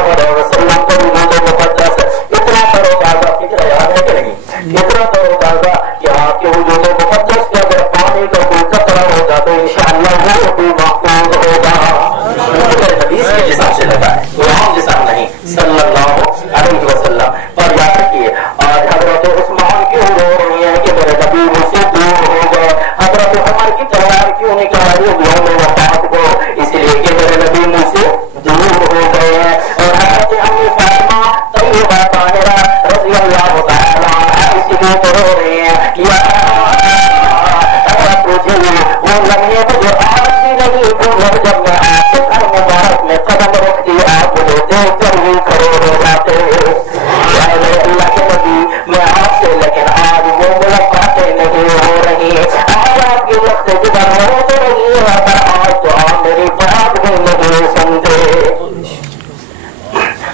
اللہ علیہ وسلم کا وجود مقدس اتنا تروتازہ، فکر یاد ہے کہ نہیں، اتنا تروتازہ کہ آپ کے وجود مقدس کے اگر پانی کا کوئی قطرہ ہوگا تو انشاءاللہ وہ بھی محفوظ ہوگا. حدیث کے جسم سے لگا ہے، وہ عام جسم نہیں، صلی اللہ علیہ وسلم. پر یاد رکھیے آج حضرت عثمان کیوں رو رہی ہیں کہ میرے نبی مجھ سے دور ہو گئے، حضرت عمر کی تلوار کیوں نکالی یوم وفات کو، اس لیے کہ میرے نبی مجھ سے دور ہو گئے ہیں. اور حضرت امی فاطمہ طیبہ طاہرہ رضی اللہ تعالیٰ عنہا اسی لیے تو رو رہی ہیں، یا تجھے وہ لمحے مجھے آج بھی نہیں بھولے جب میں آپ کے گھر مبارک میں قدم رکھتی، آپ مجھے دیکھ کر ہی کھڑے ہو جاتے. اللہ کے نبی میں آپ سے، لیکن آج وہ ملاقاتیں نہیں ہو رہی، آج آپ کی وقت جدھر ہو تو رہی ہے، پر آج تو آپ میری بات بھی نہیں سنتے.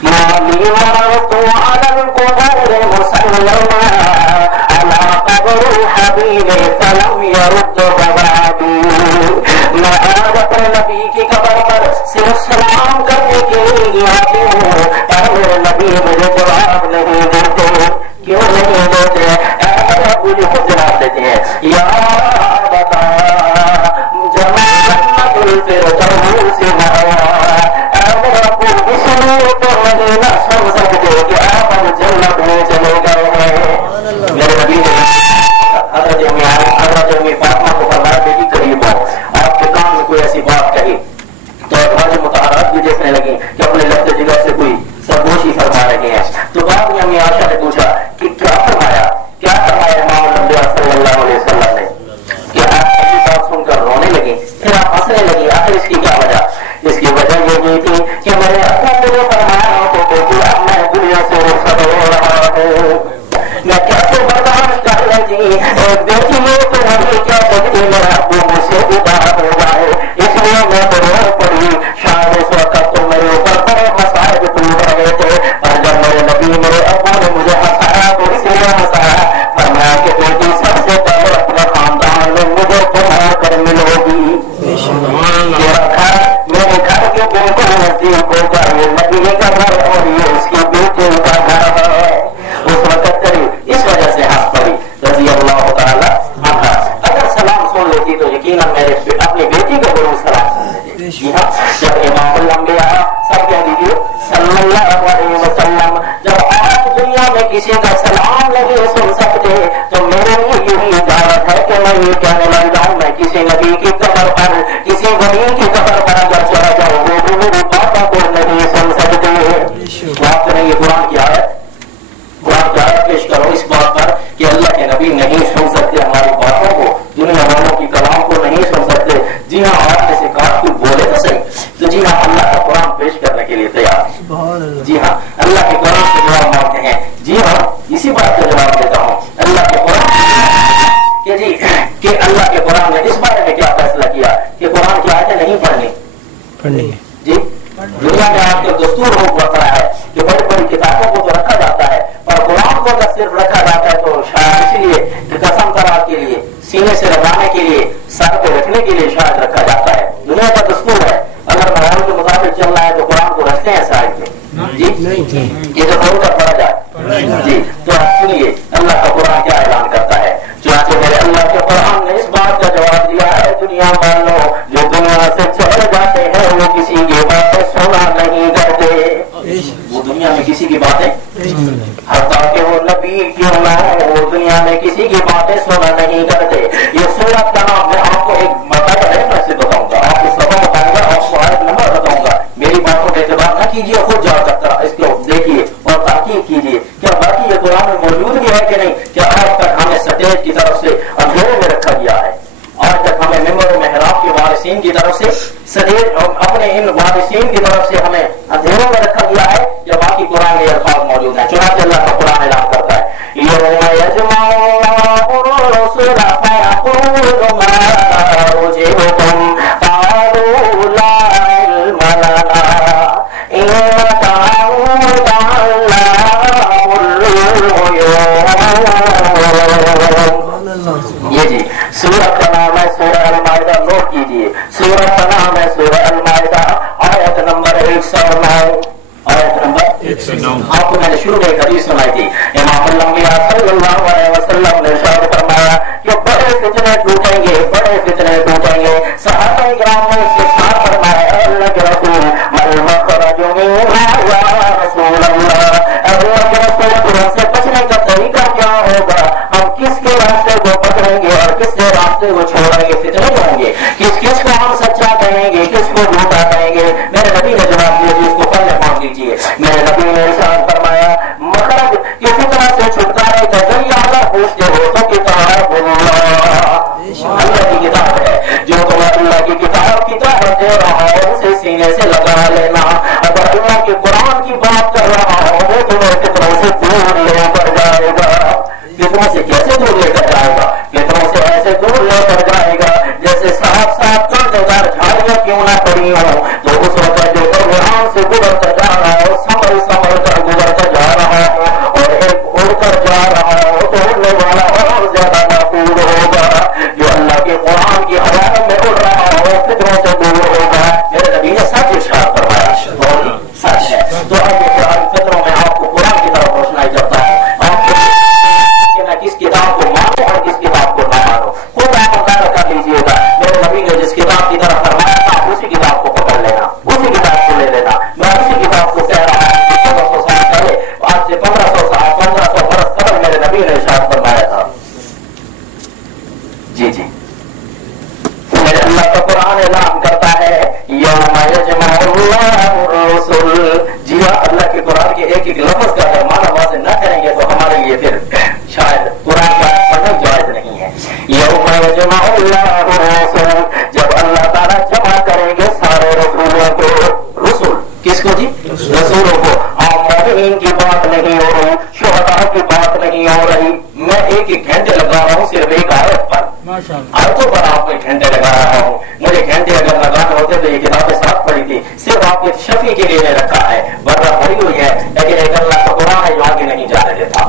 مالی ورد علی القبور مسلما علی قبر الحبیب فلم یرد بوابی. میں آج اپنے نبی کی قبر پر صرف سلام کرنے کے لیے آتی ہوں، پر میرے نبی مجھے جواب نہیں دیتے. کیوں نہیں دیتے؟ مجھے خود جواب دیتے ہیں، یا بتا جنت الفردوس مأواہ. اس لیے تو نہیں نہ سن سکتے کہ آپ جنت میں چلے گئے ہیں. میرے نبی نے حضرت امی فاطمہ کو فرمایا، بیٹی قریب ہو، آپ کے کام میں کوئی ایسی بات کہی تو ازواج مطہرات بھی دیکھنے لگی کہ اپنے لفظ جگر سے کوئی سرگوشی فرما رہے ہیں. تو بعد میں امی عائشہ نے پوچھا کہ کیا فرمایا امام الانبیاء صلی اللہ علیہ وسلم نے، کہ آپ ایسی بات سن کر رونے لگی، پھر آپ ہنسنے لگی. آخر اس کی کیا وجہ؟ اس کی وجہ یہ تھی کہ میرے ابو مجھے فرمایا کہ بیٹی اب میں دنیا سے رخصت ہو رہا ہوں، میں کیسے برداشت کر لوں جی، ایک بیٹی یہ تو نہیں کہہ سکتی میرا ابو مجھ سے جدا ہو جائے، اس لیے میں تو رو پڑی. شاید اس وقت تو میرے اوپر بڑے مسائل ٹوٹ رہے تھے، اور جب میرے نبی میرے ابو نے مجھے ہنسایا تو اس لیے ہنسایا. فرمایا کہ بیٹی سب سے پہلے اپنے خاندان میں مجھے تمہا کر ملو گی. میرا گھر میرے گھر کے بالکل نزدیک ہوگا، یہ نبی کا گھر اور یہ اس کی بیٹی کا گھر ہے. اس وقت قریب اس وجہ سے ہنس پڑی رضی اللہ تعالیٰ عنہا. اگر سلام سن لیتی تو یقیناً میرے اپنی بیٹی کو ضرور سلام سن لیتی. جی ہاں، جب امام الانبیاء سب کہہ دیجیے صلی اللہ علیہ وسلم جب آج دنیا میں کسی کا سلام نہیں سن سکتے تو میرے لیے یہی دعوت ہے کہ میں یہ کہنے لگ جاؤں، میں کسی نبی کی قبر پر کسی ولی کی قبر پر اگر چلا جاؤں وہ بھی میری باتوں کو نہیں سن سکتے. بات کریں یہ قرآن کی آیت پیش کرو اس بات پر کہ اللہ کے نبی نہیں سن سکتے ہماری باتوں کو، دنیا والوں کی کلام کو نہیں سن سکتے. جی ہاں، آپ میں سے کاش کوئی بولے تو صحیح. تو جی ہاں، اللہ کا قرآن پیش کرنے کے لیے تیار. جی ہاں، اللہ کے قرآن سے جواب مانگتے ہیں. جی ہاں، اسی بات کا جواب دیتا ہوں. اللہ کے قرآن کہ جی کہ اللہ کے قرآن نے اس بارے میں کیا فیصلہ کیا کہ قرآن کی آیتیں نہیں پڑھنی. جی دنیا میں آپ کا دستور ہو پڑا ہے کہ بڑی بڑی کتابوں کو تو رکھا جاتا ہے، پر قرآن کو اگر صرف رکھا جاتا ہے تو شاید اس لیے کہ قسم قرار کے لیے، سینے سے لگانے کے لیے، سر پہ رکھنے کے لیے شاید رکھا جاتا ہے. دنیا کا دستور ہے، اگر ماحول کے مطابق چل رہا ہے تو قرآن کو رکھتے ہیں سائڈ میں. جی یہ تو بہت کا پڑا جائے. جی تو آپ سنیے اللہ کا قرآن کیا اعلان کرتا ہے. چنانچہ میرے اللہ کے قرآن نے اس بات کا جواب دیا ہے، دنیا والوں جو دنیا سے چلے جاتے ہیں وہ کسی کی باتیں سنا نہیں کرتے. وہ دنیا میں کسی کی باتیں حتیٰ کہ وہ نبی کیوں نہ ہو، وہ دنیا میں کسی کی باتیں سنا نہیں کرتے. یہ سورت کا نام میں آپ کو ایک مطلب ہے، میں سے بتاؤں گا، آپ کو سبق بتاؤں گا، آپ کو آیت نمبر بتاؤں گا. میری باتوں کا اعتبار نہ کیجیے، خود جا کر اس کو دیکھیے اور تحقیق کیجیے کیا باقی یہ قرآن میں موجود بھی ہے کہ نہیں. کیا آج تک ہمیں سٹیج کی طرف سے اندھیرے میں رکھا گیا ہے؟ آج تک ہمیں ممبر و محراب کے وارثین کی طرف سے سٹیج اپنے ان وارثین کی طرف سے ہمیں اندھیروں میں رکھا گیا ہے یا باقی قرآن میں الفاظ موجود ہیں؟ چنانچہ اللہ کا قرآن اعلان کرتا ہے یوم یجمع اللہ الرسل فیقول ماذا اجبتم आपको मैंने शुरू में एक हदीस सुनाई थी, इमाम अल-अंबिया सल्लल्लाहु अलैहि वसल्लम ने इरशाद फरमाया कि बड़े फितने टूटेंगे। सहाबा किराम ने इससे साफ फरमाया, अल्लाह के रसूल मल मखरजु मिन्हा या रसूल अल्लाह, अल्लाह के रसूल कुरान से बचने का तरीका क्या होगा? हम किसके रास्ते को पकड़ेंगे और किसके रास्ते को छोड़ेंगे? फितने होंगे, किस को हम सच्चा कहेंगे, किसको झूठा कहेंगे? मेरे नबी ने जवाब दिया, जिसको पहले मान लीजिए। मेरे नबी ने इरशाद फरमाया, मखरज की फितना से छुटकारे का जरिया अगर पूछते हो तो किताब अल्लाह की किताब है, जो तुम्हें अल्लाह की किताब की तरफ दे रहा है उसे सीने से लगा लेना। अगर अल्लाह के कुरान की बात कर रहा हो वो तुम्हें फितनों से दूर लेकर जाएगा। फितनों से कैसे दूर लेकर जाएगा? फितनों से ऐसे दूर लेकर जाएगा जैसे साफ कांटेदार झाड़ियां क्यों ना पड़ी हो, तो उस वक्त जो कुरान से गुजरता जा रहा हो, संभल कर गुजरता जा रहा हो और एक उड़कर जा रहा हो, तो उड़ने वाला और ज्यादा महफूज होगा। जो अल्लाह के कुरान की हवाओं में उड़ रहा हो फितनों से दूर होगा। मेरे नबी ने सच इरशाद फरमाया, सच है। तो अब फितनों में आपको कुरान की तरफ रोशनाई करता है, मैं किस किताब को मानो और किस किताब को ना मानो, खुद आप अंदाजा कर लीजिएगा। मेरे नबी ने जिस किताब की तरफ फरमाया था उसी किताब को पकड़ लेना, उसी किताब को ले लेना। मैं उसी किताब को कह रहा हूँ, 1500 साल पहले, आज से 1500 बरस पहले मेरे नबी ने इरशाद फरमाया था। जी मेरे अल्लाह का कुरान ऐलान करता है, यौम यजमउल्लाहु रुसूल। जी हाँ, अल्लाह के कुरान के एक एक लफ्ज का अगर माना वाज़ेह न करेंगे तो हमारे लिए फिर शायद कुरान का पढ़ना जायज नहीं है। यौम यजमउल्लाहु रुसूल, जब अल्लाह ताला जमा करेंगे सारे रसूलों को। रसूल किसको जी? रसूलों को। आमीन की बात नहीं हो रही, शुहदा की बात नहीं हो रही। मैं एक घंटे लगा रहा हूँ सिर्फ एक आयत पर, आयतों पर आपको एक घंटे लगा रहा हूँ। मुझे घंटे अगर लगाने होते तो ये किताबें साथ पड़ी थी, सिर्फ आपके शफी के लिए रखा है, वरना पड़ी हुई है, लेकिन एक अल्लाह का कुरान है जो आगे नहीं जाने देता।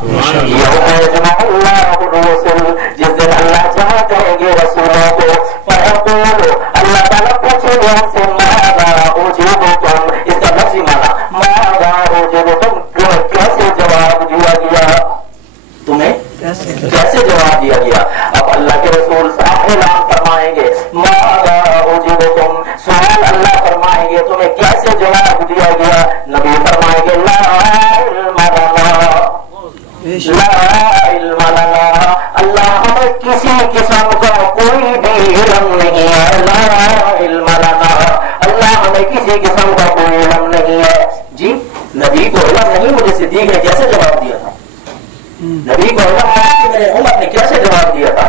जिस दिन अल्लाह जमा करेंगे रसूलों को, अल्लाह ताला पूछेंगे हमसे, इसका लफ्ज़ी माना कैसे जवाब दिया गया, तुम्हें कैसे जवाब दिया गया? अब अल्लाह के रसूल साफ ऐलान फरमाएंगे, सवाल अल्लाह फरमाएंगे तुम्हें कैसे जवाब दिया गया? नबी फरमाएंगे ला इल्म लना, अल्लाह हमें किसी किस्म का कोई भी इल्म नहीं है। ला इल्म लना, अल्लाह हमें किसी किस्म का कोई इल्म नहीं है। जी नबी को इल्म नहीं, मुझे सिद्दीक ने कैसे जवाब दिया था? नबी को मेरे उम्मत ने कैसे जवाब दिया था?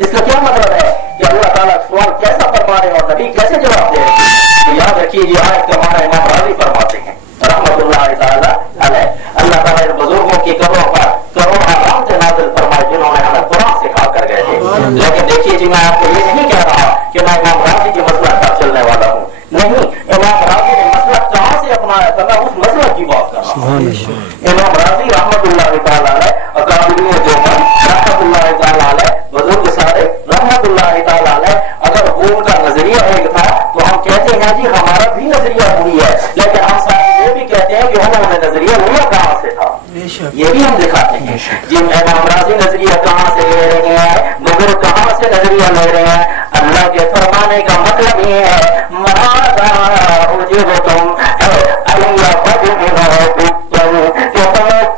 इसका क्या मतलब है कि अल्लाह ताला सवाल कैसा फरमा रहे हैं और नबी कैसे जवाब दे रहे हैं? तो याद रखिए, ये आयत का माना इमाम राज़ी फरमाते हैं रहमतुल्लाह ताला अलैह। अल्लाह ताला इन बुजुर्गों की कब्रों पर करोड़ आराम से नाज़िल फरमाए जिन्होंने हमें कुरान सिखा कर गए थे। लेकिन देखिए जी, मैं आपको ये नहीं कह रहा कि मैं इमाम राज़ी के मसलक पर चलने वाला हूँ, नहीं। इमाम राज़ी ने मसलक कहाँ से अपनाया था, मैं उस मसलक की बात कर रहा हूँ। इमाम राज़ी रहमतुल्लाह ताला अलैह, अकाबिरीन देवबंद रहमतुल्लाह ताला अलैह, बुजुर्ग सारे रहमतुल्लाह ताला अलैह, अगर वो उनका नजरिया एक था तो हम कहते हैं जी हमारा भी नजरिया वही है, लेकिन हम साथ ये भी कहते हैं कि उन्होंने नजरिया लिया कहाँ से था, ये भी हम दिखाते हैं। जी इमाम राज़ी नजरिया कहाँ से ले रहे हैं, बुजुर्ग कहाँ से नजरिया ले रहे हैं? अल्लाह के फरमाने का मतलब ये है,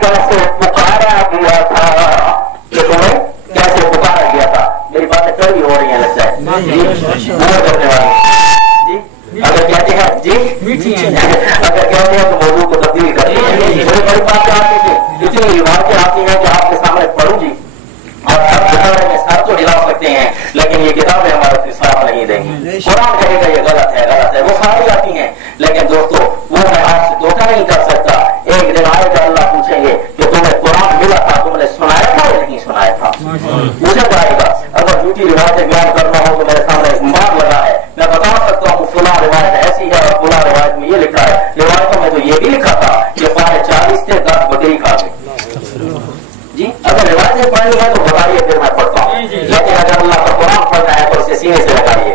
कैसे पुकारा गया था, कि तुम्हें कैसे पुकारा गया था। मेरी बातें कड़ी हो रही है लगता है करने वाली जी। अगर कहते हैं जी अगर कहते हैं तो मौजूद को तब्दील कर बड़ी बातें आती थी, इतनी रिवायतें आती हैं कि आपके सामने पढ़ूं जी, और आप किताबें में सर तो हिला सकते हैं, लेकिन ये किताबें हमारा साथ नहीं देंगी। कुरान कहेगा ये गलत है, वो सारी आती हैं, लेकिन दोस्तों वो मैं आपसे धोखा नहीं कर सकता। एक दिन आएगा अल्लाह पूछेंगे कि तुम्हें कुरान मिला था, तुमने सुनाया था या नहीं सुनाया था? पूछा जाएगा। अगर झूठी रिवायतें बयान करना हो तो मेरे सामने एक मार्ग लगा है, मैं बता सकता हूँ फुला रिवायत ऐसी है और फुला रिवायत में ये लिखा है। रिवायतों में तो ये भी लिखा था कि 40 थे 10 बकरी खा गए जी। अगर रिवायतें पढ़नी है तो बताइए, फिर मैं पढ़ता हूँ, लेकिन अगर अल्लाह का कुरान पढ़ना है तो उसे सीने से लगाइए।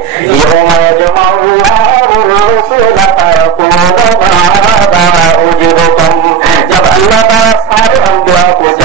مقام پہنچ